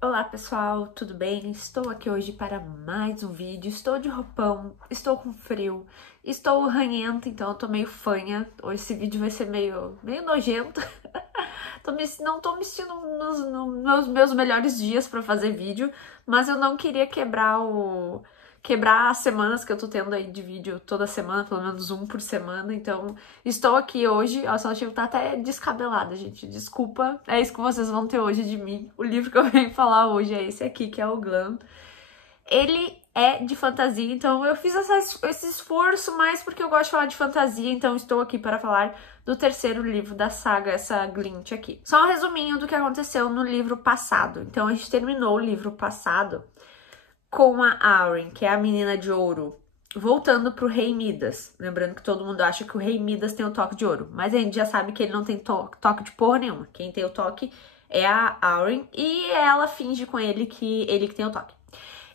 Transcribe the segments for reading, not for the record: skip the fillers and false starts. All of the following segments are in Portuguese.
Olá pessoal, tudo bem? Estou aqui hoje para mais um vídeo. Estou de roupão, estou com frio, estou ranhenta, então eu tô meio fanha. Hoje esse vídeo vai ser meio nojento. Não tô me sentindo nos meus melhores dias para fazer vídeo, mas eu não queria quebrar as semanas que eu tô tendo aí de vídeo toda semana, pelo menos um por semana. Então, estou aqui hoje. Nossa, eu tá até descabelada, gente. Desculpa. É isso que vocês vão ter hoje de mim. O livro que eu venho falar hoje é esse aqui, que é o Glam. Ele é de fantasia, então eu fiz esse esforço mais porque eu gosto de falar de fantasia, então estou aqui para falar do terceiro livro da saga, essa Glint aqui. Só um resuminho do que aconteceu no livro passado. Então a gente terminou o livro passado com a Auren, que é a menina de ouro, voltando pro Rei Midas. Lembrando que todo mundo acha que o Rei Midas tem o toque de ouro, mas a gente já sabe que ele não tem toque de porra nenhuma. Quem tem o toque é a Auren e ela finge com ele que tem o toque.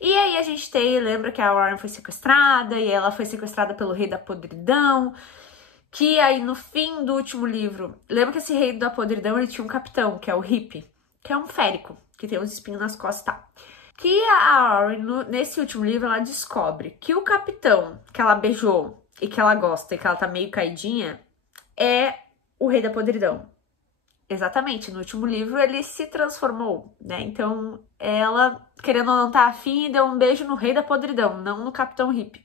E aí a gente lembra que a Auren foi sequestrada e ela foi sequestrada pelo Rei da Podridão, que aí no fim do último livro, lembra que esse Rei da Podridão ele tinha um capitão, que é o Hip, que é um férico, que tem uns espinhos nas costas e tal. Que a Auren, nesse último livro, ela descobre que o capitão que ela beijou e que ela gosta e que ela tá meio caidinha é o Rei da Podridão. Exatamente, no último livro ele se transformou, né? Então ela, querendo ou não tá afim, deu um beijo no Rei da Podridão, não no Capitão Hip.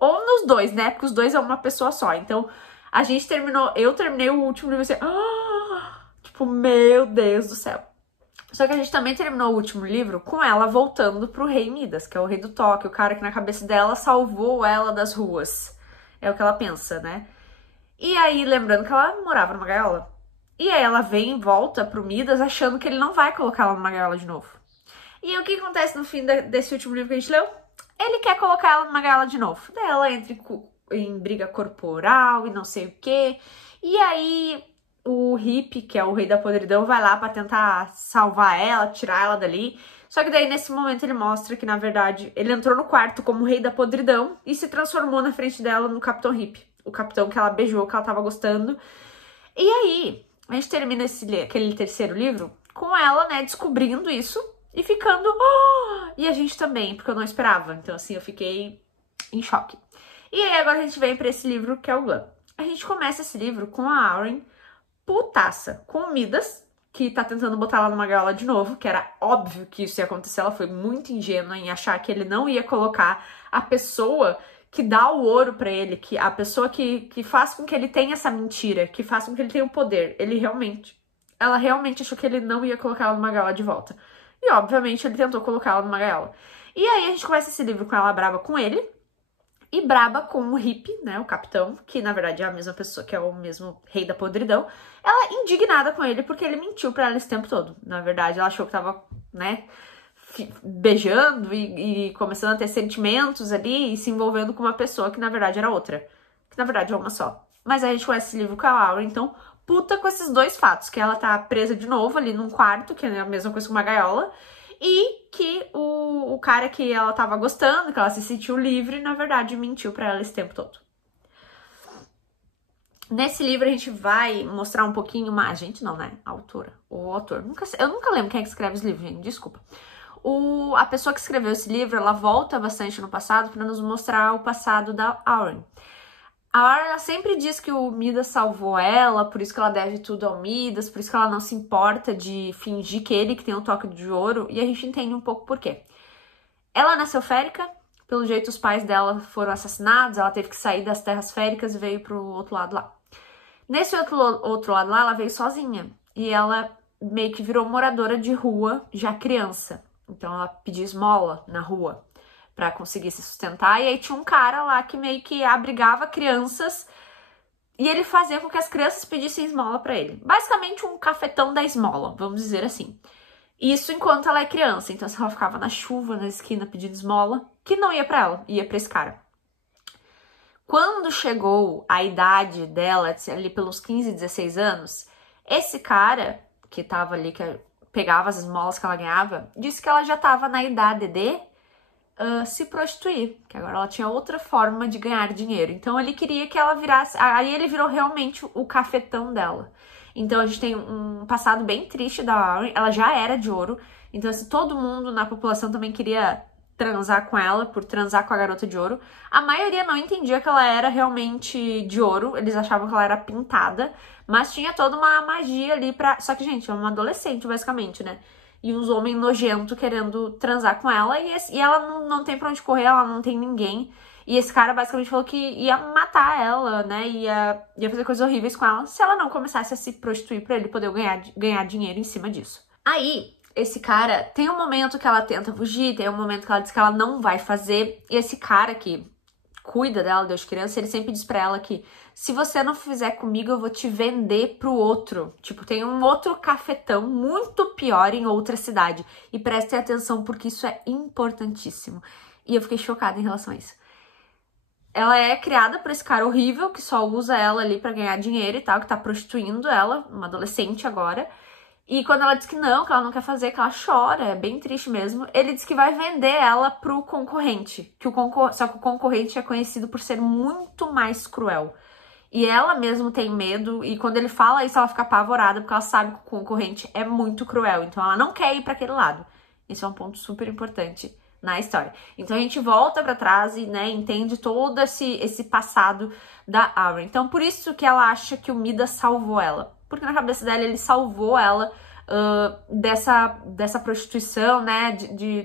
Ou nos dois, né? Porque os dois é uma pessoa só. Então a gente terminou, eu terminei o último livro assim, tipo, meu Deus do céu. Só que a gente também terminou o último livro com ela voltando pro Rei Midas, que é o rei do toque, o cara que na cabeça dela salvou ela das ruas. É o que ela pensa, né? E aí, lembrando que ela morava numa gaiola. E aí ela vem e volta pro Midas achando que ele não vai colocar ela numa gaiola de novo. E aí, o que acontece no fim desse último livro que a gente leu? Ele quer colocar ela numa gaiola de novo. Daí ela entra em briga corporal e não sei o quê. E aí o Hip, que é o rei da podridão, vai lá pra tentar salvar ela, tirar ela dali. Só que daí, nesse momento, ele mostra que, na verdade, ele entrou no quarto como rei da podridão e se transformou na frente dela no Capitão Hip. O capitão que ela beijou, que ela tava gostando. E aí, a gente termina aquele terceiro livro com ela, né, descobrindo isso e ficando... "Oh!" E a gente também, porque eu não esperava. Então, assim, eu fiquei em choque. E aí, agora a gente vem pra esse livro, que é o Glam. A gente começa esse livro com a Auren putaça com o Midas, que tá tentando botar ela numa gaiola de novo, que era óbvio que isso ia acontecer. Ela foi muito ingênua em achar que ele não ia colocar a pessoa que dá o ouro pra ele, que a pessoa que faz com que ele tenha essa mentira, que faz com que ele tenha o poder. Ela realmente achou que ele não ia colocar ela numa gaiola de volta. E, obviamente, ele tentou colocar ela numa gaiola. E aí a gente começa esse livro com ela brava com ele, e braba com o Hip, né, o capitão, que na verdade é a mesma pessoa, que é o mesmo rei da podridão. Ela indignada com ele porque ele mentiu pra ela esse tempo todo. Na verdade, ela achou que tava, né, beijando e começando a ter sentimentos ali e se envolvendo com uma pessoa que na verdade era outra. Que na verdade é uma só. Mas aí a gente conhece esse livro com a Laura, então puta com esses dois fatos, que ela tá presa de novo ali num quarto, que é a mesma coisa que uma gaiola, e que o cara que ela tava gostando, que ela se sentiu livre, na verdade mentiu pra ela esse tempo todo. Nesse livro a gente vai mostrar um pouquinho mais... A gente não, né? A autora. O autor. Eu nunca lembro quem é que escreve esse livro, gente. Desculpa. A pessoa que escreveu esse livro, ela volta bastante no passado pra nos mostrar o passado da Auren. A Auren sempre diz que o Midas salvou ela, por isso que ela deve tudo ao Midas, por isso que ela não se importa de fingir que ele que tem o toque de ouro, e a gente entende um pouco por quê. Ela nasceu férica, pelo jeito os pais dela foram assassinados, ela teve que sair das terras féricas e veio pro outro lado lá. Nesse outro lado lá, ela veio sozinha, e ela meio que virou moradora de rua já criança. Então ela pedia esmola na rua pra conseguir se sustentar, e aí tinha um cara lá que meio que abrigava crianças e ele fazia com que as crianças pedissem esmola pra ele. Basicamente um cafetão da esmola, vamos dizer assim. Isso enquanto ela é criança, então se ela ficava na chuva, na esquina pedindo esmola, que não ia pra ela, ia pra esse cara. Quando chegou a idade dela, ali pelos 15, 16 anos, esse cara que tava ali, que pegava as esmolas que ela ganhava, disse que ela já tava na idade de se prostituir, que agora ela tinha outra forma de ganhar dinheiro. Então ele queria que ela virasse... Aí ele virou realmente o cafetão dela. Então a gente tem um passado bem triste da Auren. Ela já era de ouro, Então, assim, todo mundo na população também queria transar com ela, por transar com a garota de ouro. A maioria não entendia que ela era realmente de ouro, eles achavam que ela era pintada, mas tinha toda uma magia ali pra... Só que, gente, é uma adolescente, basicamente, né? E uns homens nojentos querendo transar com ela, e ela não tem pra onde correr, ela não tem ninguém. E esse cara basicamente falou que ia matar ela, né? Ia fazer coisas horríveis com ela se ela não começasse a se prostituir pra ele poder ganhar dinheiro em cima disso. Aí, esse cara, tem um momento que ela tenta fugir, tem um momento que ela diz que ela não vai fazer. E esse cara que cuida dela, Deus criança, ele sempre diz pra ela que se você não fizer comigo, eu vou te vender pro outro. Tipo, tem um outro cafetão muito pior em outra cidade. E prestem atenção, porque isso é importantíssimo. E eu fiquei chocada em relação a isso. Ela é criada por esse cara horrível, que só usa ela ali pra ganhar dinheiro e tal, que tá prostituindo ela, uma adolescente agora. E quando ela diz que ela não quer fazer, que ela chora, é bem triste mesmo, ele diz que vai vender ela pro concorrente. Só que o concorrente é conhecido por ser muito mais cruel. E ela mesmo tem medo, e quando ele fala isso, ela fica apavorada, porque ela sabe que o concorrente é muito cruel. Então ela não quer ir pra aquele lado. Esse é um ponto super importante na história. Então a gente volta pra trás e, né, entende todo esse passado da Auren. Então por isso que ela acha que o Midas salvou ela. Porque na cabeça dela ele salvou ela dessa prostituição, né,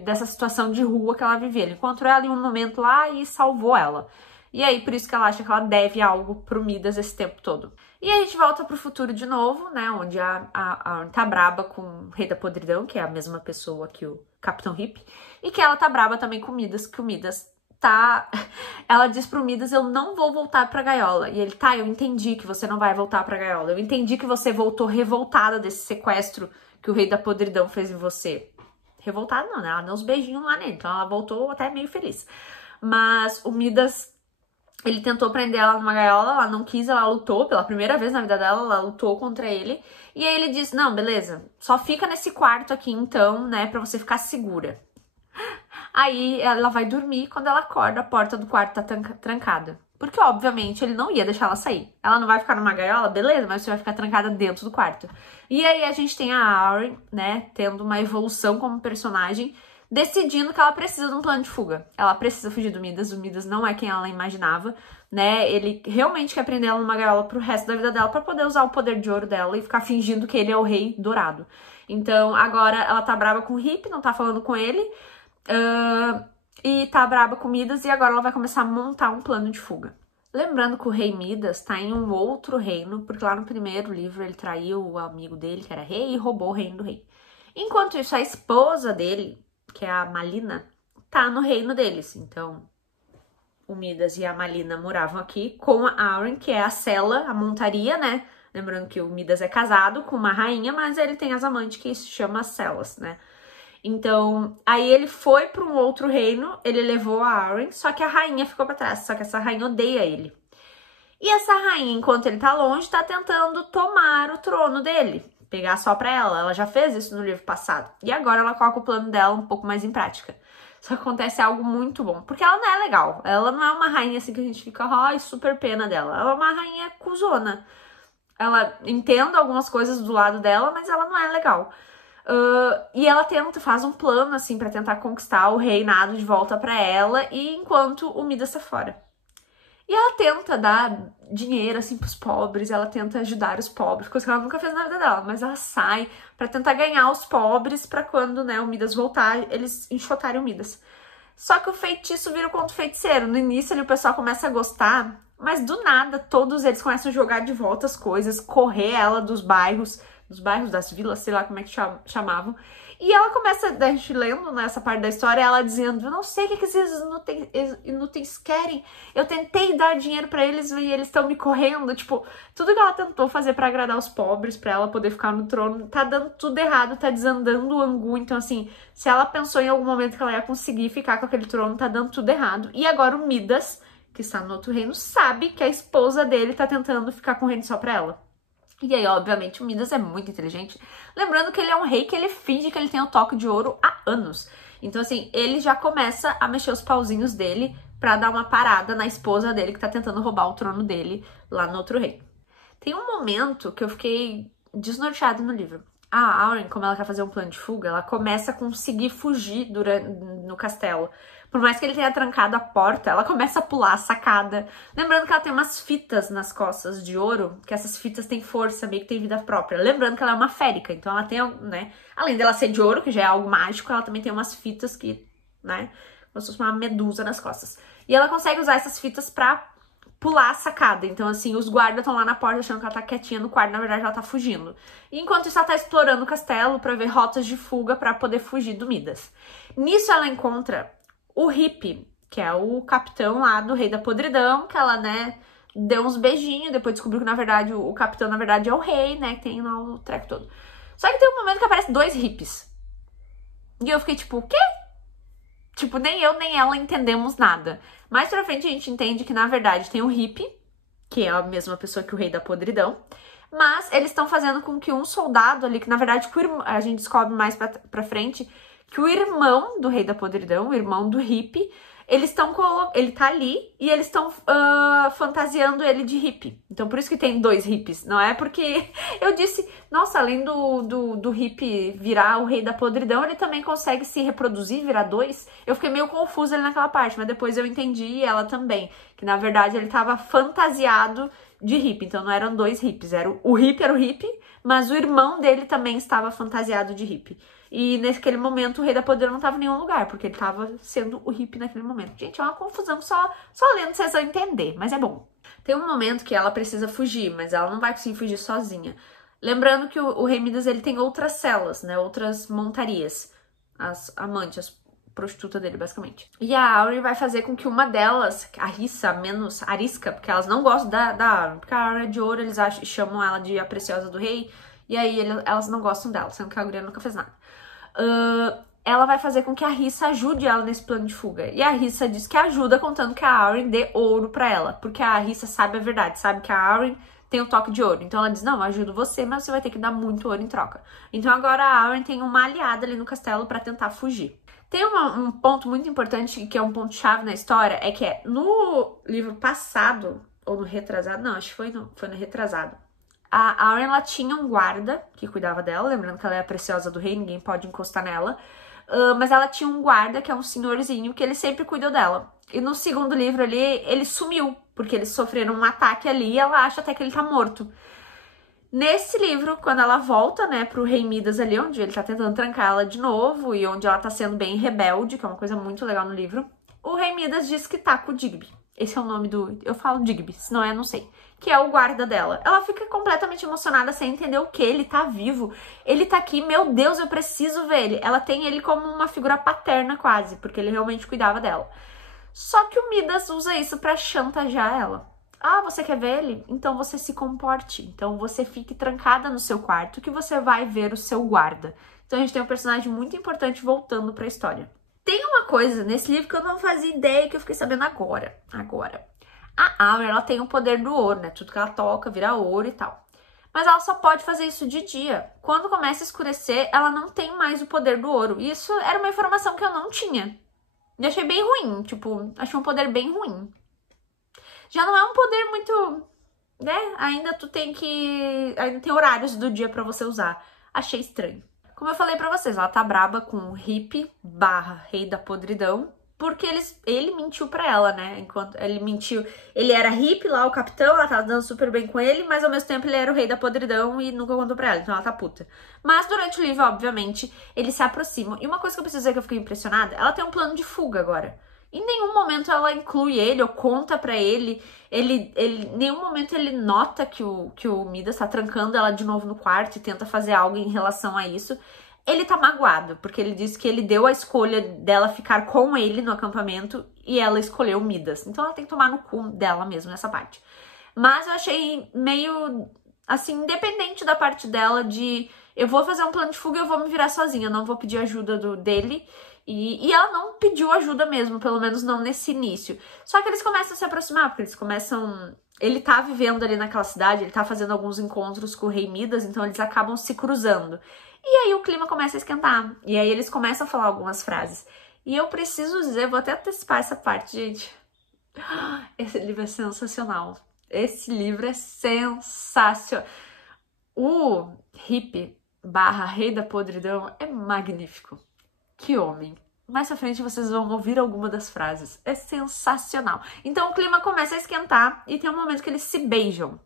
dessa situação de rua que ela vivia. Ele encontrou ela em um momento lá e salvou ela. E aí por isso que ela acha que ela deve algo pro Midas esse tempo todo. E aí a gente volta pro futuro de novo, né, onde a Auren tá braba com o Rei da Podridão, que é a mesma pessoa que o Capitão Hip, e que ela tá braba também com o Midas, que o Midas tá... Ela diz pro Midas, eu não vou voltar pra gaiola. E ele, tá, eu entendi que você não vai voltar pra gaiola. Eu entendi que você voltou revoltada desse sequestro que o Rei da Podridão fez em você. Revoltada não, né? Ela deu uns beijinhos lá nele, então ela voltou até meio feliz. Mas o Midas, ele tentou prender ela numa gaiola, ela não quis, ela lutou, pela primeira vez na vida dela, ela lutou contra ele. E aí ele disse, não, beleza, só fica nesse quarto aqui então, né, pra você ficar segura. Aí ela vai dormir, quando ela acorda, a porta do quarto tá trancada. Porque, obviamente, ele não ia deixar ela sair. Ela não vai ficar numa gaiola, beleza, mas você vai ficar trancada dentro do quarto. E aí a gente tem a Auren, né, tendo uma evolução como personagem, decidindo que ela precisa de um plano de fuga. Ela precisa fugir do Midas, o Midas não é quem ela imaginava, né? Ele realmente quer prender ela numa gaiola pro resto da vida dela pra poder usar o poder de ouro dela e ficar fingindo que ele é o rei dourado. Então, agora ela tá brava com o Hip, não tá falando com ele, e tá braba com Midas, e agora ela vai começar a montar um plano de fuga. Lembrando que o rei Midas tá em um outro reino, porque lá no primeiro livro ele traiu o amigo dele, que era rei, e roubou o reino do rei. Enquanto isso, a esposa dele, que é a Malina, tá no reino deles. Então, o Midas e a Malina moravam aqui com a Auren, que é a Sela, a montaria, né? Lembrando que o Midas é casado com uma rainha, mas ele tem as amantes que se chama Celas, né? Então, aí ele foi para um outro reino, ele levou a Auren, só que a rainha ficou para trás, só que essa rainha odeia ele. E essa rainha, enquanto ele tá longe, tá tentando tomar o trono dele, pegar só pra ela. Ela já fez isso no livro passado. E agora ela coloca o plano dela um pouco mais em prática. Só que acontece algo muito bom, porque ela não é legal. Ela não é uma rainha assim que a gente fica, ai, super pena dela. Ela é uma rainha cuzona. Ela entende algumas coisas do lado dela, mas ela não é legal. E ela faz um plano assim pra tentar conquistar o reinado de volta pra ela, e enquanto o Midas tá fora. E ela tenta dar dinheiro assim pros pobres, ela tenta ajudar os pobres, coisa que ela nunca fez na vida dela, mas ela sai pra tentar ganhar os pobres pra quando, né, o Midas voltar, eles enxotarem o Midas. Só que o feitiço vira contra o feiticeiro. No início ali o pessoal começa a gostar, mas do nada todos eles começam a jogar de volta as coisas, correr ela dos bairros, das vilas, sei lá como é que chamavam. E ela começa, a gente lendo nessa parte da história, ela dizendo, eu não sei o que esses inúteis querem, eu tentei dar dinheiro pra eles e eles estão me correndo, tipo, tudo que ela tentou fazer pra agradar os pobres, pra ela poder ficar no trono, tá dando tudo errado, tá desandando o angu. Então assim, se ela pensou em algum momento que ela ia conseguir ficar com aquele trono, tá dando tudo errado. E agora o Midas, que está no outro reino, sabe que a esposa dele tá tentando ficar com o reino só pra ela. E aí, obviamente, o Midas é muito inteligente. Lembrando que ele é um rei que ele finge que ele tem o toque de ouro há anos. Então, assim, ele já começa a mexer os pauzinhos dele pra dar uma parada na esposa dele que tá tentando roubar o trono dele lá no outro reino. Tem um momento que eu fiquei desnorteada no livro. a Auren, como ela quer fazer um plano de fuga, ela começa a conseguir fugir no castelo. Por mais que ele tenha trancado a porta, ela começa a pular a sacada. Lembrando que ela tem umas fitas nas costas de ouro, que essas fitas têm força, meio que tem vida própria. Lembrando que ela é uma férica, então ela tem, né? Além dela ser de ouro, que já é algo mágico, ela também tem umas fitas que, né? Como se fosse uma medusa nas costas. E ela consegue usar essas fitas pra pular a sacada. Então, assim, os guardas estão lá na porta achando que ela tá quietinha no quarto, na verdade ela tá fugindo. E enquanto isso, ela tá explorando o castelo pra ver rotas de fuga pra poder fugir do Midas. Nisso, ela encontra o Hippie, que é o capitão lá do Rei da Podridão, que ela, né, deu uns beijinhos, depois descobriu que, na verdade, o capitão, na verdade, é o rei, né, que tem lá o treco todo. Só que tem um momento que aparece 2 hippies. E eu fiquei tipo, o quê? Tipo, nem eu nem ela entendemos nada. Mais pra frente a gente entende que, na verdade, tem o Hippie, que é a mesma pessoa que o Rei da Podridão, mas eles estão fazendo com que um soldado ali, que na verdade a gente descobre mais pra frente, que o irmão do Rei da Podridão, o irmão do Hippie, ele tá ali e eles estão fantasiando ele de hippie. Então por isso que tem 2 hippies, não é porque eu disse, nossa, além do hippie virar o Rei da Podridão, ele também consegue se reproduzir, virar 2. Eu fiquei meio confusa ali naquela parte, mas depois eu entendi, e ela também, que na verdade ele tava fantasiado de hippie, então não eram 2 hippies, o hippie era o hippie, mas o irmão dele também estava fantasiado de hippie. E naquele momento o Rei da Podridão não estava em nenhum lugar, porque ele estava sendo o hippie naquele momento. Gente, é uma confusão, só lendo vocês vão entender, mas é bom. Tem um momento que ela precisa fugir, mas ela não vai conseguir fugir sozinha. Lembrando que o Rei Midas, ele tem outras celas, né, outras montarias, as amantes, as prostituta dele, basicamente. E a Auren vai fazer com que uma delas, a Rissa, menos arisca, porque elas não gostam da Auren, porque a Auren é de ouro, eles chamam ela de a preciosa do rei, e aí elas não gostam dela, sendo que a guria nunca fez nada. Ela vai fazer com que a Rissa ajude ela nesse plano de fuga. E a Rissa diz que ajuda contando que a Auren dê ouro pra ela, porque a Rissa sabe a verdade, sabe que a Auren tem um toque de ouro. Então ela diz, não, eu ajudo você, mas você vai ter que dar muito ouro em troca. Então agora a Auren tem uma aliada ali no castelo pra tentar fugir. Tem um ponto muito importante, que é um ponto-chave na história, é que no livro passado, ou no retrasado, não, acho que foi no retrasado, a Auren, ela tinha um guarda que cuidava dela, lembrando que ela é a preciosa do rei, ninguém pode encostar nela, mas ela tinha um guarda, que é um senhorzinho, que ele sempre cuidou dela. E no segundo livro ali, ele sumiu, porque eles sofreram um ataque ali e ela acha até que ele tá morto. Nesse livro, quando ela volta, né, pro Rei Midas ali, onde ele tá tentando trancar ela de novo e onde ela tá sendo bem rebelde, que é uma coisa muito legal no livro, o Rei Midas diz que tá com o Digby. Esse é o nome do... Eu falo Digby, se não é, não sei. Que é o guarda dela. Ela fica completamente emocionada sem entender o que. Ele tá vivo. Ele tá aqui. Meu Deus, eu preciso ver ele. Ela tem ele como uma figura paterna quase, porque ele realmente cuidava dela. Só que o Midas usa isso pra chantagear ela. Ah, você quer ver ele? Então você se comporte. Então você fique trancada no seu quarto que você vai ver o seu guarda. Então a gente tem um personagem muito importante voltando pra história. Tem uma coisa nesse livro que eu não fazia ideia, que eu fiquei sabendo agora. A Auren, ela tem o poder do ouro, né? Tudo que ela toca vira ouro e tal. Mas ela só pode fazer isso de dia. Quando começa a escurecer, ela não tem mais o poder do ouro. E isso era uma informação que eu não tinha. E achei bem ruim, tipo, achei um poder bem ruim. Já não é um poder muito, né? Ainda tem horários do dia pra você usar. Achei estranho. Como eu falei pra vocês, ela tá braba com o hippie / Rei da Podridão, porque ele mentiu pra ela, né? Enquanto ele mentiu, ele era hippie lá, o capitão, ela tava dando super bem com ele, mas ao mesmo tempo ele era o Rei da Podridão e nunca contou pra ela, então ela tá puta. Mas durante o livro, obviamente, eles se aproximam. E uma coisa que eu preciso dizer que eu fiquei impressionada, ela tem um plano de fuga agora. Em nenhum momento ela inclui ele ou conta pra ele. Em nenhum momento ele nota que o Midas tá trancando ela de novo no quarto e tenta fazer algo em relação a isso. Ele tá magoado, porque ele disse que ele deu a escolha dela ficar com ele no acampamento e ela escolheu o Midas. Então ela tem que tomar no cu dela mesmo nessa parte. Mas eu achei meio, assim, independente da parte dela de... Eu vou fazer um plano de fuga e eu vou me virar sozinha, eu não vou pedir ajuda dele. E ela não pediu ajuda mesmo, pelo menos não nesse início. Só que eles começam a se aproximar, porque eles começam... Ele tá vivendo ali naquela cidade, ele tá fazendo alguns encontros com o Rei Midas, então eles acabam se cruzando. E aí o clima começa a esquentar, e aí eles começam a falar algumas frases. E eu preciso dizer, vou até antecipar essa parte, gente. Esse livro é sensacional. Esse livro é sensacional. O hippie, barra Rei da Podridão é magnífico. Que homem. Mais pra frente vocês vão ouvir alguma das frases. É sensacional. Então o clima começa a esquentar e tem um momento que eles se beijam.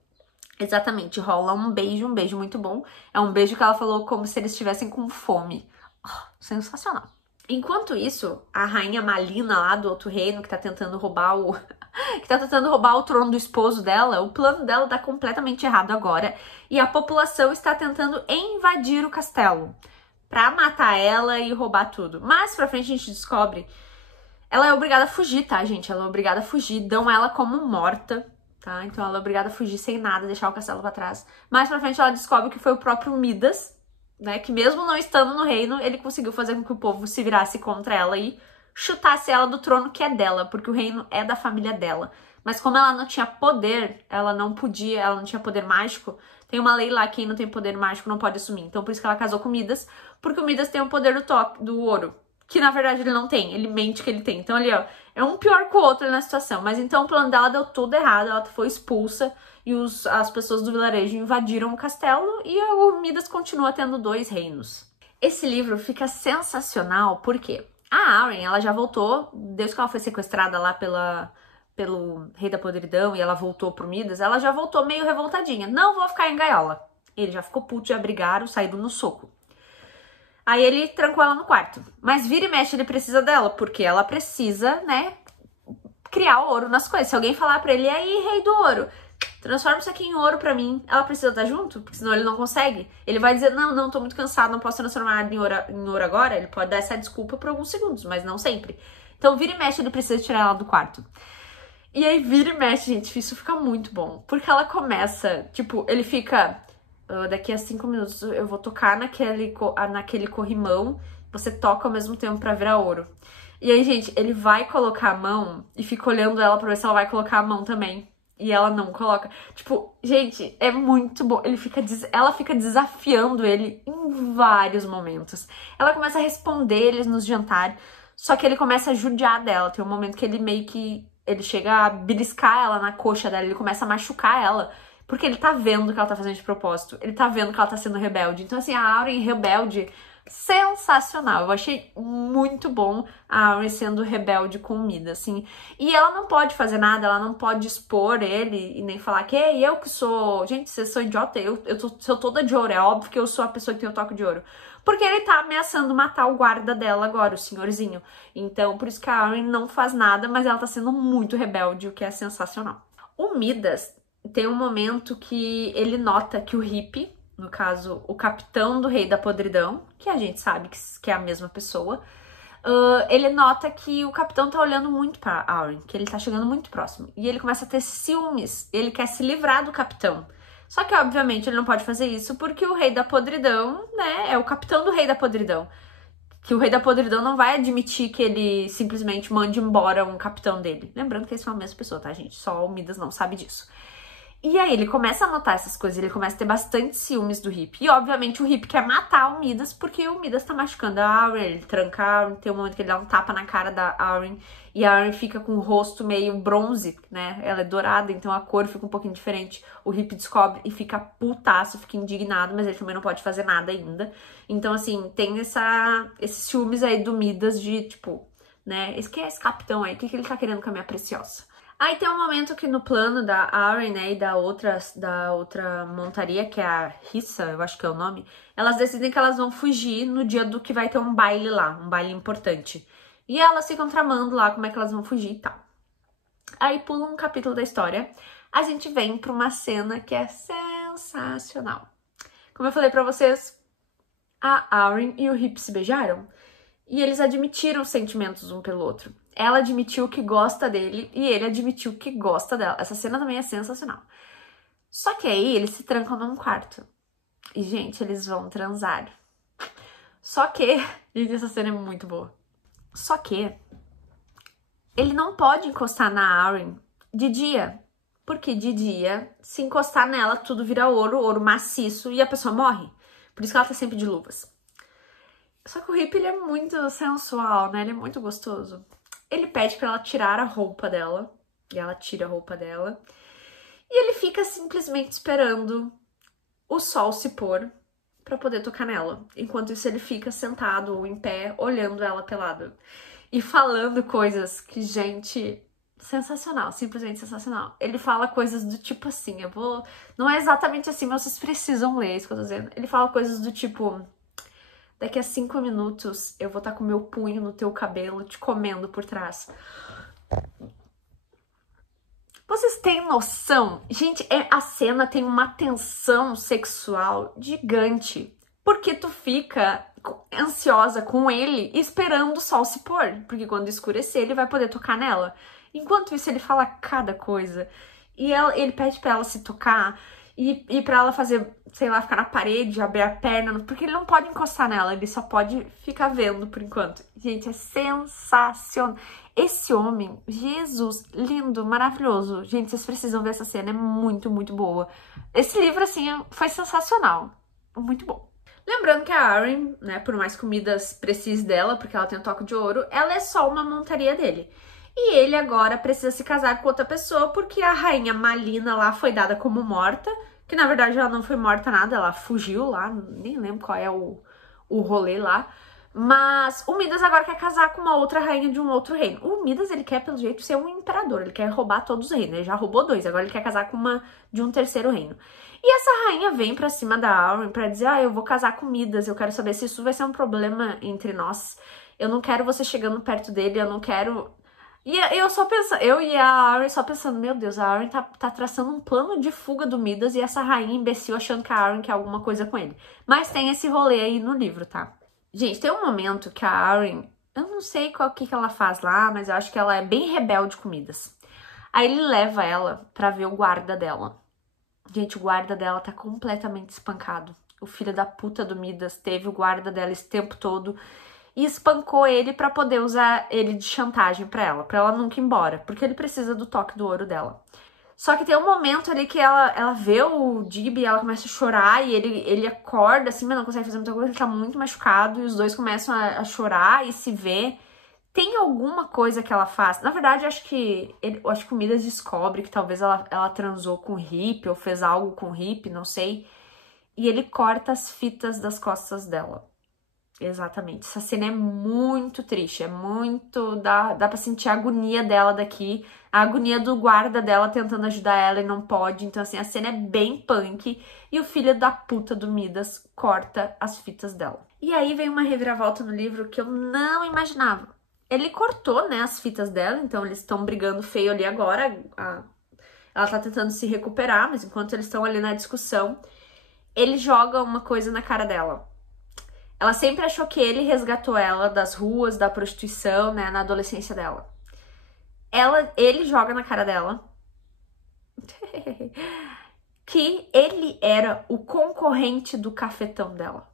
Exatamente, rola um beijo muito bom. É um beijo que ela falou como se eles estivessem com fome. Oh, sensacional. Enquanto isso, a rainha Malina lá do outro reino, que tá tentando roubar o trono do esposo dela, o plano dela tá completamente errado agora. E a população está tentando invadir o castelo pra matar ela e roubar tudo. Mais pra frente a gente descobre, ela é obrigada a fugir, tá, gente? Ela é obrigada a fugir, dão ela como morta, tá? Então ela é obrigada a fugir sem nada, deixar o castelo pra trás. Mais pra frente ela descobre que foi o próprio Midas, né, que mesmo não estando no reino, ele conseguiu fazer com que o povo se virasse contra ela e chutasse ela do trono que é dela, porque o reino é da família dela. Mas como ela não tinha poder, ela não tinha poder mágico, tem uma lei lá, quem não tem poder mágico não pode assumir. Então por isso que ela casou com o Midas, porque o Midas tem o poder do ouro, que na verdade ele não tem, ele mente que ele tem. Então ali, ó, é um pior que o outro na situação. Mas então o plano dela deu tudo errado, ela foi expulsa e as pessoas do vilarejo invadiram o castelo e o Midas continua tendo 2 reinos. Esse livro fica sensacional porque a Arryn, ela já voltou, desde que ela foi sequestrada lá pelo Rei da Podridão e ela voltou pro Midas, ela já voltou meio revoltadinha. Não vou ficar em gaiola. Ele já ficou puto, já brigaram, saíram no soco. Aí ele trancou ela no quarto. Mas vira e mexe ele precisa dela, porque ela precisa, né, criar ouro nas coisas. Se alguém falar pra ele, e aí, rei do ouro, transforma isso aqui em ouro pra mim, ela precisa estar junto, porque senão ele não consegue. Ele vai dizer, não, tô muito cansado, não posso transformar em ouro agora. Ele pode dar essa desculpa por alguns segundos, mas não sempre. Então vira e mexe ele precisa tirar ela do quarto. E aí vira e mexe, gente, isso fica muito bom. Porque ela começa, tipo, ele fica... daqui a 5 minutos eu vou tocar naquele corrimão, você toca ao mesmo tempo pra virar ouro. E aí, gente, ele vai colocar a mão e fica olhando ela pra ver se ela vai colocar a mão também. E ela não coloca. Tipo, gente, é muito bom. Ela fica desafiando ele em vários momentos. Ela começa a responder eles nos jantares, só que ele começa a judiar dela. Tem um momento que ele meio que... ele chega a beliscar ela na coxa dela, ele começa a machucar ela. Porque ele tá vendo que ela tá fazendo de propósito. Ele tá vendo que ela tá sendo rebelde. Então, assim, a Arryn rebelde, sensacional. Eu achei muito bom a Arryn sendo rebelde com o Midas, assim. E ela não pode fazer nada, ela não pode expor ele e nem falar que eu que sou... Gente, vocês são idiota, eu sou toda de ouro. É óbvio que eu sou a pessoa que tem o toque de ouro. Porque ele tá ameaçando matar o guarda dela agora, o senhorzinho. Então, por isso que a Arryn não faz nada, mas ela tá sendo muito rebelde, o que é sensacional. O Midas... tem um momento que ele nota que o Hip, no caso, o capitão do Rei da Podridão, que a gente sabe que é a mesma pessoa, ele nota que o capitão tá olhando muito pra Arryn, que ele tá chegando muito próximo. E ele começa a ter ciúmes, ele quer se livrar do capitão. Só que, obviamente, ele não pode fazer isso porque o Rei da Podridão, né, é o capitão do Rei da Podridão. Que o Rei da Podridão não vai admitir que ele simplesmente mande embora um capitão dele. Lembrando que eles são a mesma pessoa, tá, gente? Só o Midas não sabe disso. E aí ele começa a notar essas coisas, ele começa a ter bastante ciúmes do Hip. E obviamente o Hip quer matar o Midas, porque o Midas tá machucando a Arryn, ele tranca a Arryn, tem um momento que ele dá um tapa na cara da Arryn, e a Arryn fica com o rosto meio bronze, né? Ela é dourada, então a cor fica um pouquinho diferente. O Hip descobre e fica putaço, fica indignado, mas ele também não pode fazer nada ainda. Então, assim, tem esses ciúmes aí do Midas de, tipo, né? Quem é esse capitão aí? O que ele tá querendo com a minha preciosa? Aí tem um momento que no plano da Arryn, né, e da outra montaria, que é a Rissa, eu acho que é o nome, elas decidem que elas vão fugir no dia do que vai ter um baile lá, um baile importante. E elas ficam tramando lá como é que elas vão fugir e tal. Aí pula um capítulo da história, a gente vem pra uma cena que é sensacional. Como eu falei pra vocês, a Arryn e o Hip se beijaram e eles admitiram sentimentos um pelo outro. Ela admitiu que gosta dele e ele admitiu que gosta dela. Essa cena também é sensacional. Só que aí eles se trancam num quarto. E, gente, eles vão transar. Só que... Gente, essa cena é muito boa. Só que ele não pode encostar na Arryn de dia. Porque de dia, se encostar nela, tudo vira ouro maciço e a pessoa morre. Por isso que ela tá sempre de luvas. Só que o Hip, ele é muito sensual, né? Ele é muito gostoso. Ele pede pra ela tirar a roupa dela. E ela tira a roupa dela. E ele fica simplesmente esperando o sol se pôr pra poder tocar nela. Enquanto isso ele fica sentado ou em pé, olhando ela pelada. E falando coisas que, gente, sensacional, simplesmente sensacional. Ele fala coisas do tipo assim, não é exatamente assim, mas vocês precisam ler isso que eu tô dizendo. Ele fala coisas do tipo, daqui a 5 minutos eu vou estar com meu punho no teu cabelo, te comendo por trás. Vocês têm noção? Gente, a cena tem uma tensão sexual gigante. Porque tu fica ansiosa com ele esperando o sol se pôr. Porque quando escurecer, ele vai poder tocar nela. Enquanto isso, ele fala cada coisa. E ele pede pra ela se tocar. E pra ela fazer, sei lá, ficar na parede, abrir a perna. Porque ele não pode encostar nela. Ele só pode ficar vendo por enquanto. Gente, é sensacional. Esse homem, Jesus, lindo, maravilhoso. Gente, vocês precisam ver essa cena. É muito, muito boa. Esse livro, assim, foi sensacional. Muito bom. Lembrando que a Arryn, né, por mais que o Midas precise dela, porque ela tem o toque de ouro, ela é só uma montaria dele. E ele agora precisa se casar com outra pessoa, porque a rainha Malina lá foi dada como morta, que na verdade ela não foi morta nada, ela fugiu lá, nem lembro qual é o rolê lá. Mas o Midas agora quer casar com uma outra rainha de um outro reino. O Midas, ele quer, pelo jeito, ser um imperador, ele quer roubar todos os reinos, ele já roubou 2, agora ele quer casar com uma de um terceiro reino. E essa rainha vem pra cima da Arryn pra dizer, eu vou casar com Midas, eu quero saber se isso vai ser um problema entre nós. Eu não quero você chegando perto dele, eu não quero... E eu só pensando, eu e a Arryn só pensando, meu Deus, a Arryn tá traçando um plano de fuga do Midas e essa rainha imbecil achando que a Arryn quer alguma coisa com ele. Mas tem esse rolê aí no livro, tá? Gente, tem um momento que a Arryn, eu não sei qual que ela faz lá, mas eu acho que ela é bem rebelde com Midas. Aí ele leva ela pra ver o guarda dela. Gente, o guarda dela tá completamente espancado. O filho da puta do Midas teve o guarda dela esse tempo todo e espancou ele pra poder usar ele de chantagem pra ela nunca ir embora, porque ele precisa do toque do ouro dela. Só que tem um momento ali que ela vê o Dib e ela começa a chorar e ele acorda assim, mas não consegue fazer muita coisa, ele tá muito machucado e os dois começam a chorar e se ver. Tem alguma coisa que ela faz. Na verdade, eu acho que o Midas descobre que talvez ela transou com o Hip ou fez algo com o Hip, não sei. E ele corta as fitas das costas dela. Exatamente. Essa cena é muito triste, é muito... Dá pra sentir a agonia dela daqui, a agonia do guarda dela tentando ajudar ela e não pode. Então, assim, a cena é bem punk e o filho da puta do Midas corta as fitas dela. E aí vem uma reviravolta no livro que eu não imaginava. Ele cortou, né, as fitas dela, então eles estão brigando feio ali agora. Ela tá tentando se recuperar, mas enquanto eles estão ali na discussão, ele joga uma coisa na cara dela. Ela sempre achou que ele resgatou ela das ruas, da prostituição, né, na adolescência dela. Ele joga na cara dela que ele era o concorrente do cafetão dela.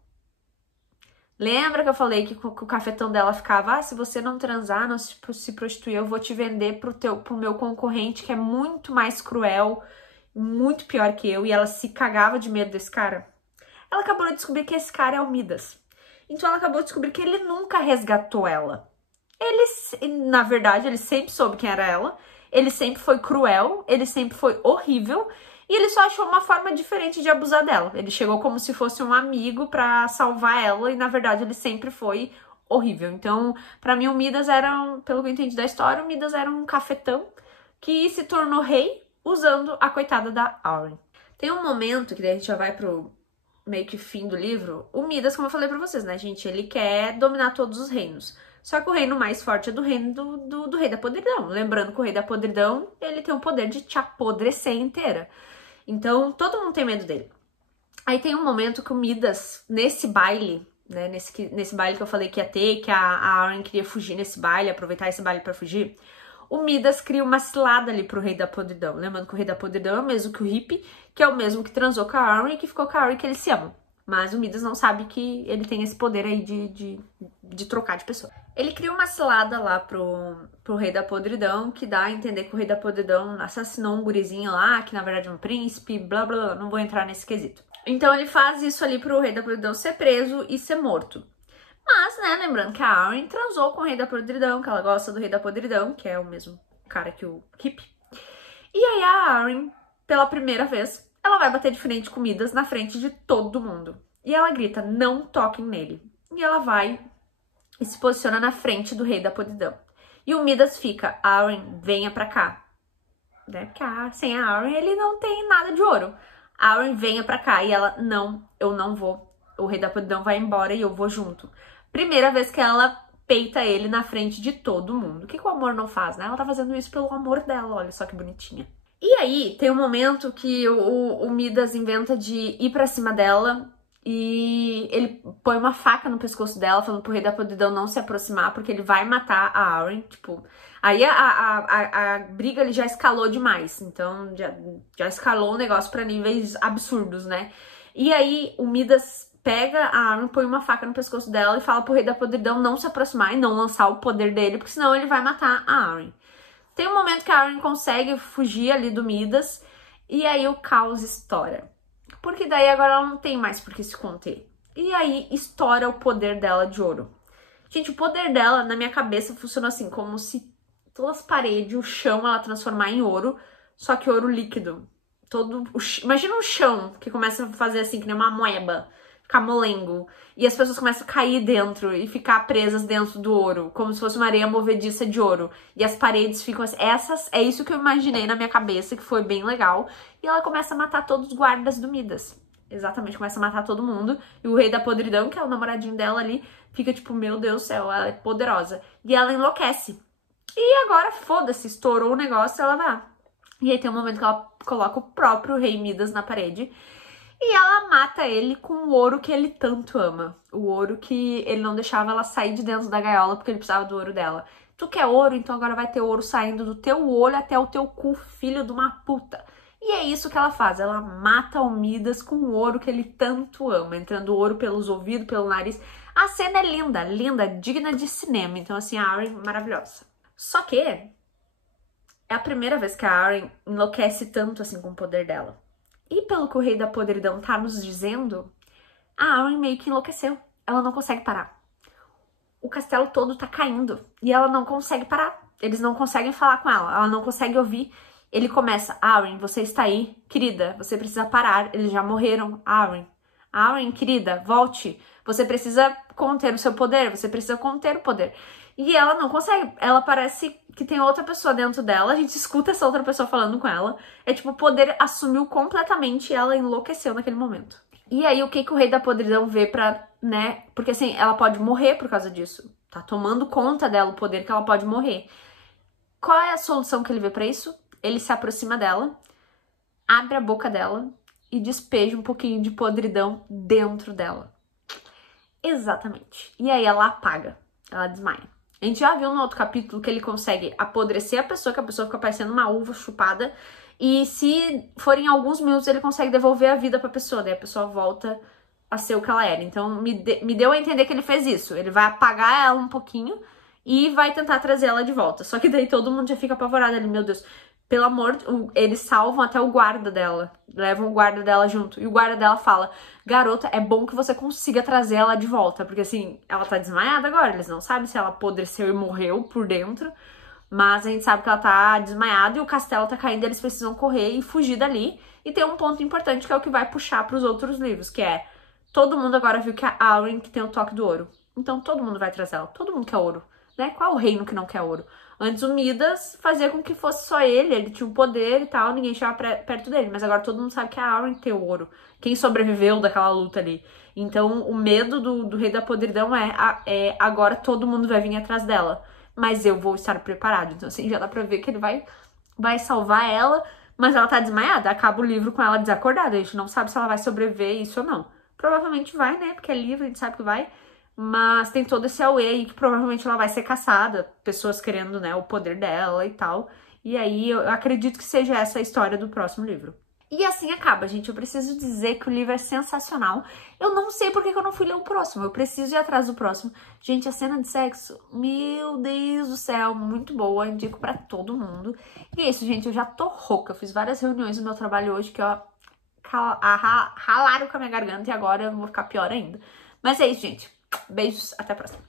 Lembra que eu falei que o cafetão dela ficava, se você não transar, não se prostituir, eu vou te vender pro meu concorrente, que é muito mais cruel, muito pior que eu, e ela se cagava de medo desse cara. Ela acabou de descobrir que esse cara é o Midas. Então ela acabou de descobrir que ele nunca resgatou ela. Na verdade, ele sempre soube quem era ela, ele sempre foi cruel, ele sempre foi horrível, e ele só achou uma forma diferente de abusar dela. Ele chegou como se fosse um amigo pra salvar ela e, na verdade, ele sempre foi horrível. Então, pra mim, o Midas era, pelo que eu entendi da história, o Midas era um cafetão que se tornou rei usando a coitada da Arryn. Tem um momento que daí a gente já vai pro meio que fim do livro. O Midas, como eu falei pra vocês, né, gente? Ele quer dominar todos os reinos. Só que o reino mais forte é do reino do Rei da Podridão. Lembrando que o Rei da Podridão, ele tem o poder de te apodrecer inteira. Então, todo mundo tem medo dele. Aí tem um momento que o Midas, nesse baile, né, nesse baile que eu falei que ia ter, que a Arryn queria fugir nesse baile, aproveitar esse baile pra fugir, o Midas cria uma cilada ali pro Rei da Podridão. Lembrando que o Rei da Podridão é o mesmo que o Hip, que é o mesmo que transou com a Arryn e que ficou com a Arryn, que eles se amam. Mas o Midas não sabe que ele tem esse poder aí de trocar de pessoa. Ele cria uma cilada lá pro Rei da Podridão, que dá a entender que o Rei da Podridão assassinou um gurizinho lá, que na verdade é um príncipe, blá blá blá, não vou entrar nesse quesito. Então ele faz isso ali pro Rei da Podridão ser preso e ser morto. Mas, né, lembrando que a Arryn transou com o Rei da Podridão, que ela gosta do Rei da Podridão, que é o mesmo cara que o Hip. E aí a Arryn, pela primeira vez, ela vai bater de frente com Midas na frente de todo mundo. E ela grita, não toquem nele. E ela vai e se posiciona na frente do rei da podridão. E o Midas fica, Arwen, venha pra cá. Né? Porque sem a Arwen ele não tem nada de ouro. Arwen, venha pra cá. E ela, não, eu não vou. O rei da podridão vai embora e eu vou junto. Primeira vez que ela peita ele na frente de todo mundo. O que o amor não faz, né? Ela tá fazendo isso pelo amor dela, olha só que bonitinha. E aí, tem um momento que o Midas inventa de ir pra cima dela e ele põe uma faca no pescoço dela, falando pro rei da podridão não se aproximar, porque ele vai matar a Arwen, tipo... Aí a briga ele já escalou demais, então já escalou o negócio pra níveis absurdos, né? E aí o Midas pega a Arwen, põe uma faca no pescoço dela e fala pro rei da podridão não se aproximar e não lançar o poder dele, porque senão ele vai matar a Arwen. Tem um momento que a Arwen consegue fugir ali do Midas e aí o caos estoura. Porque daí agora ela não tem mais por que se conter. E aí estoura o poder dela de ouro. Gente, o poder dela, na minha cabeça, funciona assim, como se todas as paredes, o chão, ela transformar em ouro, só que ouro líquido. Imagina um chão que começa a fazer assim, que nem uma moeba, ficar molengo. E as pessoas começam a cair dentro e ficar presas dentro do ouro, como se fosse uma areia movediça de ouro. E as paredes ficam assim. É isso que eu imaginei na minha cabeça, que foi bem legal. E ela começa a matar todos os guardas do Midas. Exatamente, começa a matar todo mundo. E o rei da podridão, que é o namoradinho dela ali, fica tipo, meu Deus do céu, ela é poderosa. E ela enlouquece. E agora, foda-se, estourou o negócio, ela vai. E aí tem um momento que ela coloca o próprio rei Midas na parede. E ela mata ele com o ouro que ele tanto ama. O ouro que ele não deixava ela sair de dentro da gaiola porque ele precisava do ouro dela. Tu quer ouro, então agora vai ter ouro saindo do teu olho até o teu cu, filho de uma puta. E é isso que ela faz, ela mata o Midas com o ouro que ele tanto ama, entrando ouro pelos ouvidos, pelo nariz. A cena é linda, linda, digna de cinema. Então assim, a Arwen maravilhosa. Só que é a primeira vez que a Arwen enlouquece tanto assim com o poder dela. E pelo que o rei da podridão tá nos dizendo, a Arwen meio que enlouqueceu. Ela não consegue parar. O castelo todo tá caindo e ela não consegue parar. Eles não conseguem falar com ela não consegue ouvir. Ele começa, Arwen, você está aí? Querida, você precisa parar, eles já morreram. Arwen, querida, volte. Você precisa conter o seu poder, você precisa conter o poder. E ela não consegue, ela parece que tem outra pessoa dentro dela, a gente escuta essa outra pessoa falando com ela. É tipo, o poder assumiu completamente e ela enlouqueceu naquele momento. E aí, o que o rei da podridão vê pra, né? Porque assim, ela pode morrer por causa disso. Tá tomando conta dela o poder que ela pode morrer. Qual é a solução que ele vê pra isso? Ele se aproxima dela, abre a boca dela e despeja um pouquinho de podridão dentro dela. Exatamente. E aí ela apaga, ela desmaia. A gente já viu no outro capítulo que ele consegue apodrecer a pessoa, que a pessoa fica parecendo uma uva chupada. E se forem alguns minutos, ele consegue devolver a vida pra pessoa. Daí a pessoa volta a ser o que ela era. Então me deu a entender que ele fez isso. Ele vai apagar ela um pouquinho e vai tentar trazer ela de volta. Só que daí todo mundo já fica apavorado ali. Meu Deus, pelo amor, eles salvam até o guarda dela. Levam o guarda dela junto. E o guarda dela fala, garota, é bom que você consiga trazer ela de volta. Porque assim, ela tá desmaiada agora. Eles não sabem se ela apodreceu e morreu por dentro. Mas a gente sabe que ela tá desmaiada e o castelo tá caindo. Eles precisam correr e fugir dali. E tem um ponto importante que é o que vai puxar pros outros livros. Que é, todo mundo agora viu que a Arwen que tem o toque do ouro. Então todo mundo vai trazer ela. Todo mundo quer ouro. Né? Qual é o reino que não quer ouro? Antes o Midas fazia com que fosse só ele tinha um poder e tal, ninguém chegava perto dele. Mas agora todo mundo sabe que a Arwen tem o ouro. Quem sobreviveu daquela luta ali. Então o medo do rei da podridão é agora todo mundo vai vir atrás dela. Mas eu vou estar preparado. Então assim, já dá pra ver que ele vai salvar ela, mas ela tá desmaiada. Acaba o livro com ela desacordada. A gente não sabe se ela vai sobreviver isso ou não. Provavelmente vai, né? Porque é livro, a gente sabe que vai. Mas tem todo esse auê aí que provavelmente ela vai ser caçada, pessoas querendo, né, o poder dela e tal. E aí eu acredito que seja essa a história do próximo livro. E assim acaba, gente. Eu preciso dizer que o livro é sensacional. Eu não sei por que eu não fui ler o próximo. Eu preciso ir atrás do próximo. Gente, a cena de sexo, meu Deus do céu, muito boa. Indico pra todo mundo. E é isso, gente. Eu já tô rouca. Eu fiz várias reuniões no meu trabalho hoje que, ó, ralaram com a minha garganta e agora eu vou ficar pior ainda. Mas é isso, gente. Beijos, até a próxima.